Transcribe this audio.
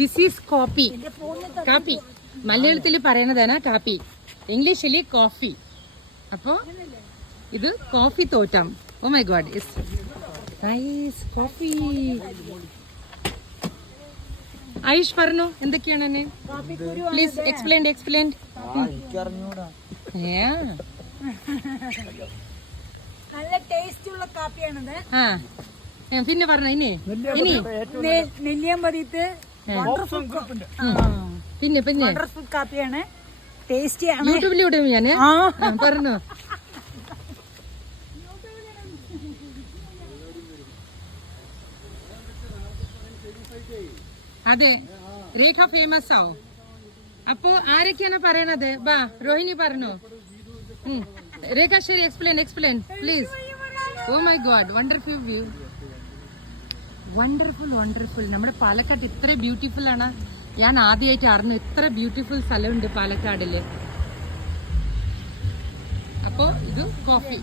This is copy. കാപ്പി മലയാളത്തിൽ പറയുന്നതാണ് കാപ്പി, ഇംഗ്ലീഷിൽ കോഫി. അപ്പോ ഇത് കോഫി തോട്ടം. Oh my God, it's nice coffee. Ayush പറഞ്ഞു എന്തൊക്കെയാണ്? Please explain. നല്ല ടേസ്റ്റ് ഉള്ള കാപ്പിയാണിത്. പിന്നെ പറഞ്ഞ ഇനി നെല്ലിയാമ്പതിത്ത് പിന്നെ വണ്ടർഫുൾ കാപ്പിയാണ്, ടേസ്റ്റിയാണ്. യൂട്യൂബിലൂടെ ഞാന് പറഞ്ഞു. അതെ, രേഖ ഫേമസ് ആവും. അപ്പോ ആരൊക്കെയാണ് പറയണത്? ബാ രോഹിണി പറഞ്ഞോ. രേഖ ശരി, explain please. Oh my God, wonderful view, wonderful. നമ്മുടെ പാലക്കാട് ഇത്ര ബ്യൂട്ടിഫുൾ ആണ്. ഞാൻ ആദ്യമായിട്ട് അറിഞ്ഞു ഇത്ര ബ്യൂട്ടിഫുൾ സ്ഥലമുണ്ട് പാലക്കാടില്. അപ്പോ ഇത് കോഫി.